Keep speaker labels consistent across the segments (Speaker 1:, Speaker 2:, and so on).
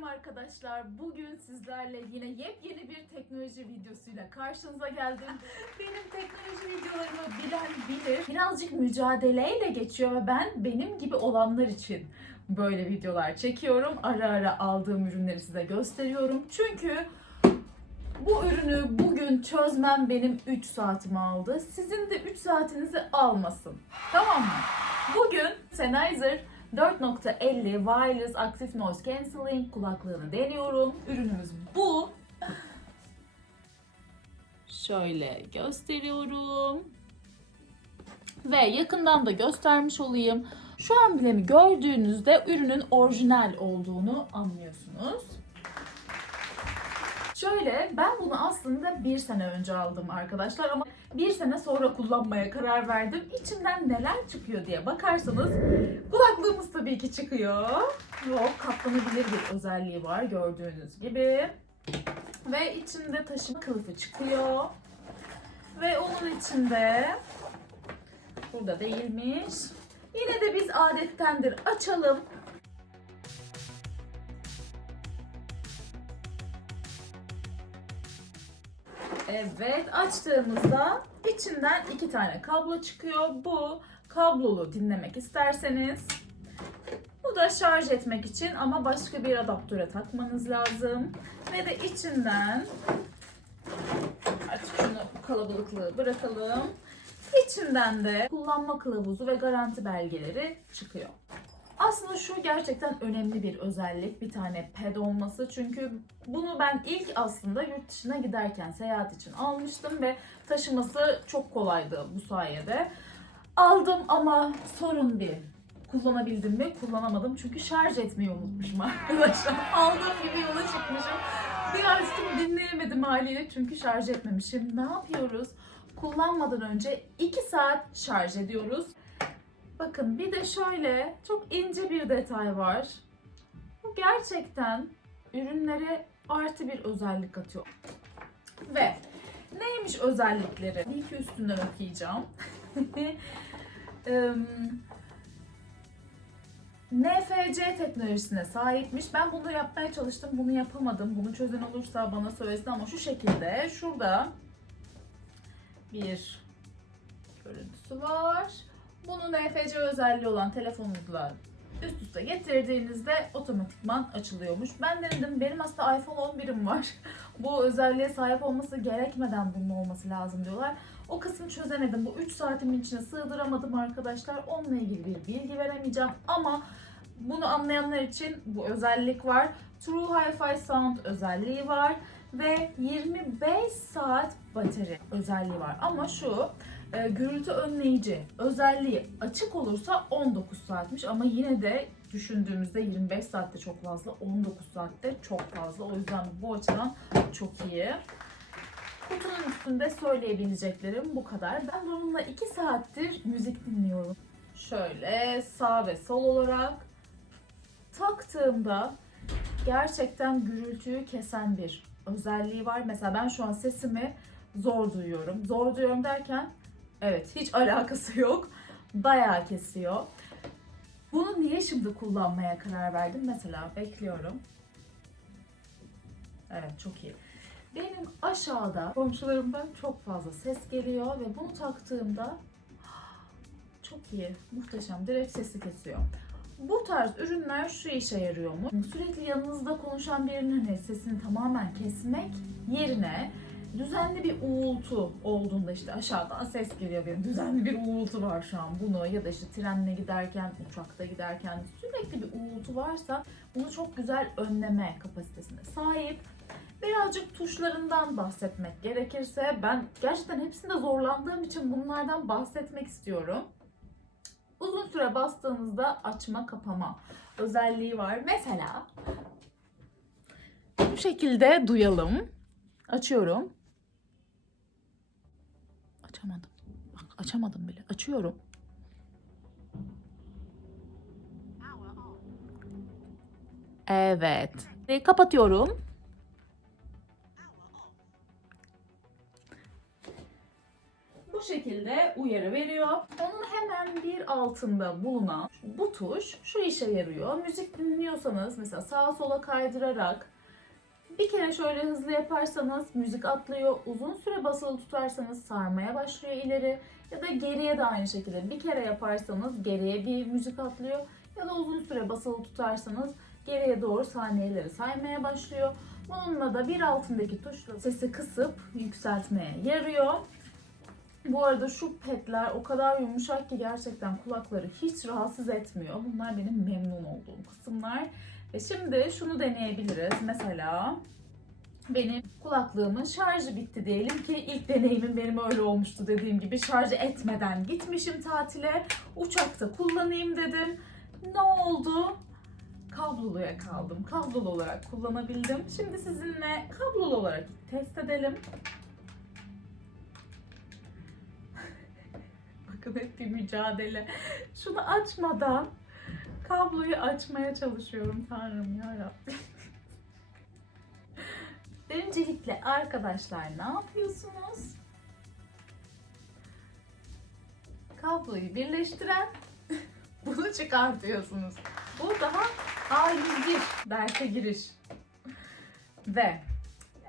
Speaker 1: Selam arkadaşlar. Bugün sizlerle yine yepyeni bir teknoloji videosuyla karşınıza geldim. Benim teknoloji videolarımı bilen bilir. Birazcık mücadeleyle geçiyor ve ben benim gibi olanlar için böyle videolar çekiyorum. Ara ara aldığım ürünleri size gösteriyorum. Çünkü bu ürünü bugün çözmem benim 3 saatimi aldı. Sizin de 3 saatinizi almasın. Tamam mı? Bugün Sennheiser 4.50 Wireless Active Noise Cancelling kulaklığını deniyorum. Ürünümüz bu. Şöyle gösteriyorum. Ve yakından da göstermiş olayım. Şu amblemi gördüğünüzde ürünün orijinal olduğunu anlıyorsunuz. Şöyle ben bunu aslında bir sene önce aldım arkadaşlar ama bir sene sonra kullanmaya karar verdim. İçinden neler çıkıyor diye bakarsanız kulaklığımız tabii ki çıkıyor. Yok katlanabilir bir özelliği var gördüğünüz gibi. Ve içinde taşıma kılıfı çıkıyor. Ve onun içinde burada değilmiş. Yine de biz adettendir açalım. Evet açtığımızda içinden iki tane kablo çıkıyor. Bu kablolu dinlemek isterseniz. Bu da şarj etmek için ama başka bir adaptöre takmanız lazım. Ve de içinden artık şunu kalabalıklığı bırakalım. İçinden de kullanma kılavuzu ve garanti belgeleri çıkıyor. Aslında şu gerçekten önemli bir özellik. Bir tane ped olması. Çünkü bunu ben ilk aslında yurt dışına giderken seyahat için almıştım ve taşıması çok kolaydı bu sayede. Aldım ama sorun bir. Kullanabildim mi? Kullanamadım. Çünkü şarj etmeyi unutmuşum arkadaşlar. Aldığım gibi yola çıkmışım. Bir açtım dinleyemedim haliyle çünkü şarj etmemişim. Ne yapıyoruz? Kullanmadan önce 2 saat şarj ediyoruz. Bakın bir de şöyle çok ince bir detay var. Bu gerçekten ürünlere artı bir özellik atıyor. Ve neymiş özellikleri? Bir iki üstünden okuyacağım. NFC teknolojisine sahipmiş. Ben bunu yapmaya çalıştım. Bunu yapamadım. Bunu çözen olursa bana söylesin ama şu şekilde şurada bir görüntüsü var. Bunun NFC özelliği olan telefonunuzla üst üste getirdiğinizde otomatikman açılıyormuş. Ben denedim. Benim aslında iPhone 11'im var. Bu özelliğe sahip olması gerekmeden bunun olması lazım diyorlar. O kısmı çözemedim. Bu 3 saatimin içine sığdıramadım arkadaşlar. Onunla ilgili bir bilgi veremeyeceğim ama bunu anlayanlar için bu özellik var. True Hi-Fi Sound özelliği var ve 25 saat bateri özelliği var. Ama şu e, gürültü önleyici özelliği açık olursa 19 saatmiş ama yine de düşündüğümüzde 25 saatte çok fazla, 19 saatte çok fazla. O yüzden bu açıdan çok iyi. Kutunun üstünde söyleyebileceklerim bu kadar. Ben bununla 2 saattir müzik dinliyorum. Şöyle sağ ve sol olarak taktığımda gerçekten gürültüyü kesen bir özelliği var. Mesela ben şu an sesimi zor duyuyorum. Zor duyuyorum derken evet hiç alakası yok. Bayağı kesiyor. Bunu niye şimdi kullanmaya karar verdim? Mesela bekliyorum. Evet çok iyi. Benim aşağıda komşularımdan çok fazla ses geliyor ve bunu taktığımda çok iyi, muhteşem, direkt sesi kesiyor. Bu tarz ürünler şu işe yarıyor mu? Sürekli yanınızda konuşan birinin hani sesini tamamen kesmek yerine düzenli bir uğultu olduğunda işte aşağıdan ses geliyor benim düzenli bir uğultu var şu an bunu ya da işte trenle giderken, uçakta giderken sürekli bir uğultu varsa bunu çok güzel önleme kapasitesine sahip. Birazcık tuşlarından bahsetmek gerekirse ben gerçekten hepsinde zorlandığım için bunlardan bahsetmek istiyorum. Uzun süre bastığınızda açma kapama özelliği var. Mesela bu şekilde duyalım. Açıyorum. Açamadım. Bak açamadım bile. Açıyorum. Evet. E, kapatıyorum. Bu şekilde uyarı veriyor. Onun hemen bir altında bulunan bu tuş şu işe yarıyor. Müzik dinliyorsanız mesela sağa sola kaydırarak bir kere şöyle hızlı yaparsanız müzik atlıyor. Uzun süre basılı tutarsanız sarmaya başlıyor ileri. Ya da geriye de aynı şekilde bir kere yaparsanız geriye bir müzik atlıyor. Ya da uzun süre basılı tutarsanız geriye doğru saniyeleri saymaya başlıyor. Bununla da bir altındaki tuşla sesi kısıp yükseltmeye yarıyor. Bu arada şu petler o kadar yumuşak ki gerçekten kulakları hiç rahatsız etmiyor. Bunlar benim memnun olduğum kısımlar. Ve şimdi şunu deneyebiliriz. Mesela benim kulaklığımın şarjı bitti diyelim ki ilk deneyimim benim öyle olmuştu dediğim gibi şarj etmeden gitmişim tatile. Uçakta kullanayım dedim. Ne oldu? Kabloluya kaldım. Kablolu olarak kullanabildim. Şimdi sizinle kablolu olarak test edelim. Bakın hep bir mücadele. Şunu açmadan kabloyu açmaya çalışıyorum Tanrım ya Öncelikle arkadaşlar ne yapıyorsunuz? Kabloyu birleştiren bunu çıkartıyorsunuz. Bu daha A101 derse giriş. Ve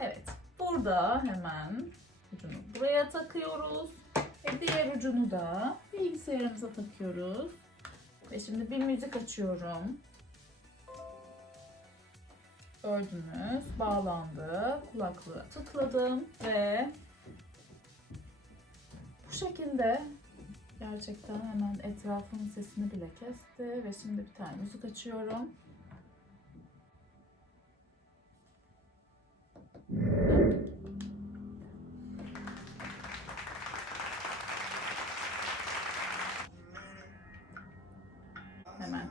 Speaker 1: evet burada hemen ucunu buraya takıyoruz. Ve diğer ucunu da bilgisayarımıza takıyoruz. Ve şimdi bir müzik açıyorum. Gördünüz. Bağlandı. Kulaklığı tıkladım ve bu şekilde gerçekten hemen etrafın sesini bile kesti ve şimdi bir tane müzik açıyorum.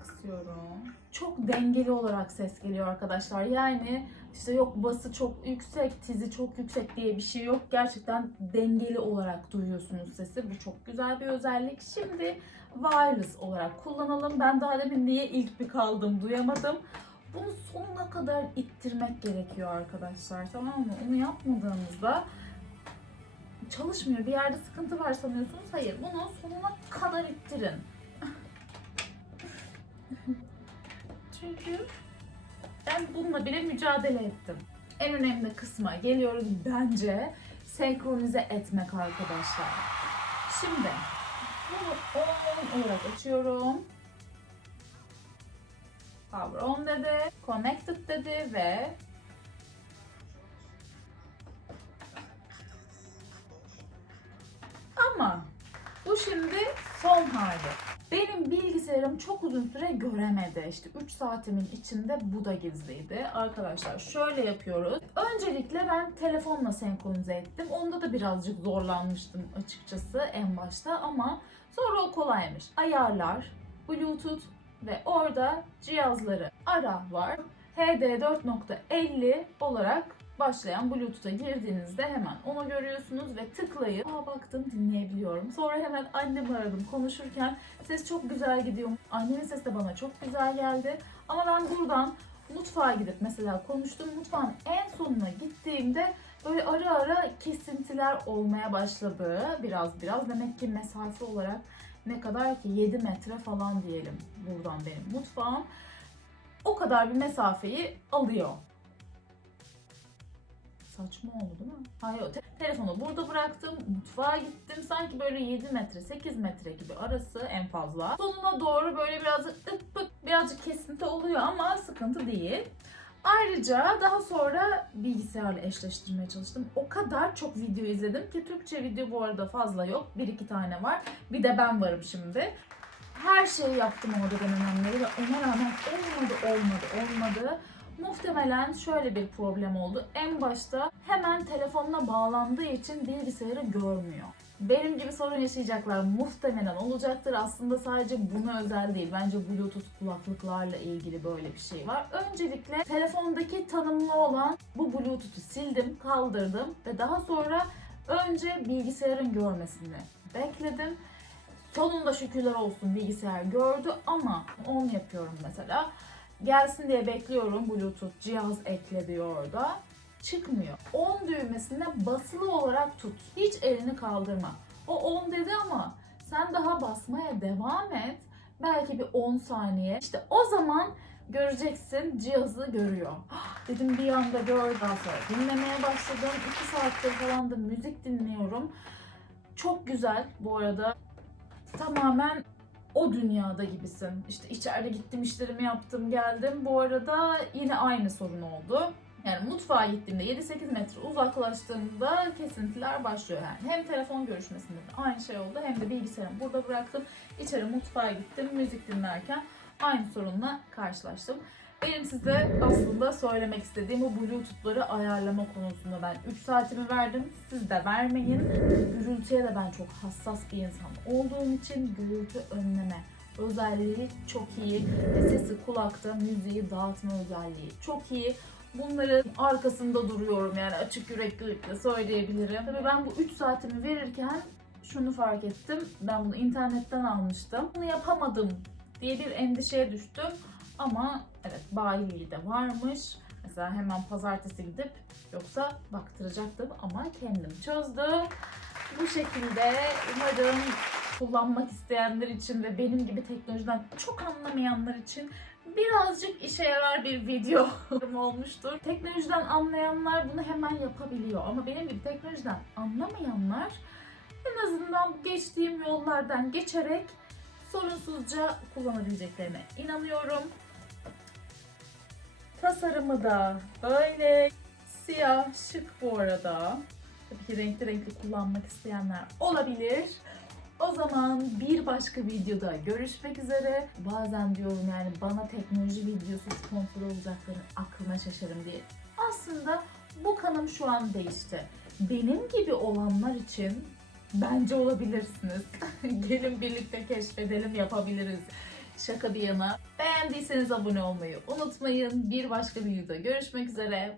Speaker 1: Kısıyorum. Çok dengeli olarak ses geliyor arkadaşlar. Yani işte yok bası çok yüksek, tizi çok yüksek diye bir şey yok. Gerçekten dengeli olarak duyuyorsunuz sesi. Bu çok güzel bir özellik. Şimdi wireless olarak kullanalım. Ben daha demin niye ilk bir kaldım duyamadım. Bunu sonuna kadar ittirmek gerekiyor arkadaşlar. Tamam mı? Onu yapmadığınızda çalışmıyor. Bir yerde sıkıntı var sanıyorsunuz. Hayır. Bunu sonuna kadar ittirin. Çünkü ben bununla bile mücadele ettim. En önemli kısma geliyoruz bence senkronize etmek arkadaşlar. Şimdi bunu on olarak açıyorum. Power on dedi, connected dedi ve ama bu şimdi son hali. Bilgisayarım çok uzun süre göremedi. İşte 3 saatimin içinde bu da gizliydi. Arkadaşlar şöyle yapıyoruz. Öncelikle ben telefonla senkronize ettim. Onda da birazcık zorlanmıştım açıkçası en başta ama sonra o kolaymış. Ayarlar, Bluetooth ve orada cihazları ara var. HD 4.50 olarak başlayan Bluetooth'a girdiğinizde hemen onu görüyorsunuz ve tıklayıp aa baktım dinleyebiliyorum. Sonra hemen annemi aradım konuşurken ses çok güzel gidiyor. Annemin sesi de bana çok güzel geldi. Ama ben buradan mutfağa gidip mesela konuştum. Mutfağın en sonuna gittiğimde böyle ara ara kesintiler olmaya başladı. Biraz biraz demek ki mesafe olarak ne kadar ki 7 metre falan diyelim buradan benim mutfağım. O kadar bir mesafeyi alıyor saçma oldu değil mi? Hayır, te- telefonu burada bıraktım, mutfağa gittim. Sanki böyle 7 metre, 8 metre gibi arası en fazla. Sonuna doğru böyle birazcık ıp pıt, birazcık kesinti oluyor ama sıkıntı değil. Ayrıca daha sonra bilgisayarla eşleştirmeye çalıştım. O kadar çok video izledim ki Türkçe video bu arada fazla yok. Bir iki tane var. Bir de ben varım şimdi. Her şeyi yaptım orada denemenleri ve ona rağmen olmadı, olmadı, olmadı. Muhtemelen şöyle bir problem oldu. En başta hemen telefonuna bağlandığı için bilgisayarı görmüyor. Benim gibi sorun yaşayacaklar muhtemelen olacaktır. Aslında sadece buna özel değil. Bence Bluetooth kulaklıklarla ilgili böyle bir şey var. Öncelikle telefondaki tanımlı olan bu Bluetooth'u sildim, kaldırdım ve daha sonra önce bilgisayarın görmesini bekledim. Sonunda şükürler olsun bilgisayar gördü ama on yapıyorum mesela. Gelsin diye bekliyorum Bluetooth cihaz ekle diyor orada. Çıkmıyor. 10 düğmesine basılı olarak tut. Hiç elini kaldırma. O 10 dedi ama sen daha basmaya devam et. Belki bir 10 saniye. İşte o zaman göreceksin cihazı görüyor. Dedim bir anda gör. Daha sonra dinlemeye başladım. 2 saattir falan da müzik dinliyorum. Çok güzel bu arada. Tamamen o dünyada gibisin. İşte içeride gittim işlerimi yaptım geldim. Bu arada yine aynı sorun oldu. Yani mutfağa gittiğimde 7-8 metre uzaklaştığımda kesintiler başlıyor yani. Hem telefon görüşmesinde de aynı şey oldu hem de bilgisayarımı burada bıraktım. İçeri mutfağa gittim müzik dinlerken aynı sorunla karşılaştım. Benim size aslında söylemek istediğim bu bluetooth'ları ayarlama konusunda ben 3 saatimi verdim. Siz de vermeyin. Gürültüye de ben çok hassas bir insan olduğum için gürültü önleme özelliği çok iyi. Sesi kulakta, müziği dağıtma özelliği çok iyi. Bunların arkasında duruyorum yani açık yüreklilikle söyleyebilirim. Tabii ben bu 3 saatimi verirken şunu fark ettim. Ben bunu internetten almıştım. Bunu yapamadım diye bir endişeye düştüm. Ama evet bayiliği de varmış. Mesela hemen pazartesi gidip yoksa baktıracaktım ama kendim çözdüm. Bu şekilde umarım kullanmak isteyenler için ve benim gibi teknolojiden çok anlamayanlar için birazcık işe yarar bir video olmuştur. Teknolojiden anlayanlar bunu hemen yapabiliyor ama benim gibi teknolojiden anlamayanlar en azından geçtiğim yollardan geçerek sorunsuzca kullanabileceklerine inanıyorum. Tasarımı da böyle siyah şık bu arada. Tabii ki renkli renkli kullanmak isteyenler olabilir. O zaman bir başka videoda görüşmek üzere. Bazen diyorum yani bana teknoloji videosu sponsor olacakların aklına şaşarım diye. Aslında bu kanım şu an değişti. Benim gibi olanlar için bence olabilirsiniz. Gelin birlikte keşfedelim yapabiliriz. Şaka bir yana. Beğendiyseniz abone olmayı unutmayın. Bir başka videoda görüşmek üzere.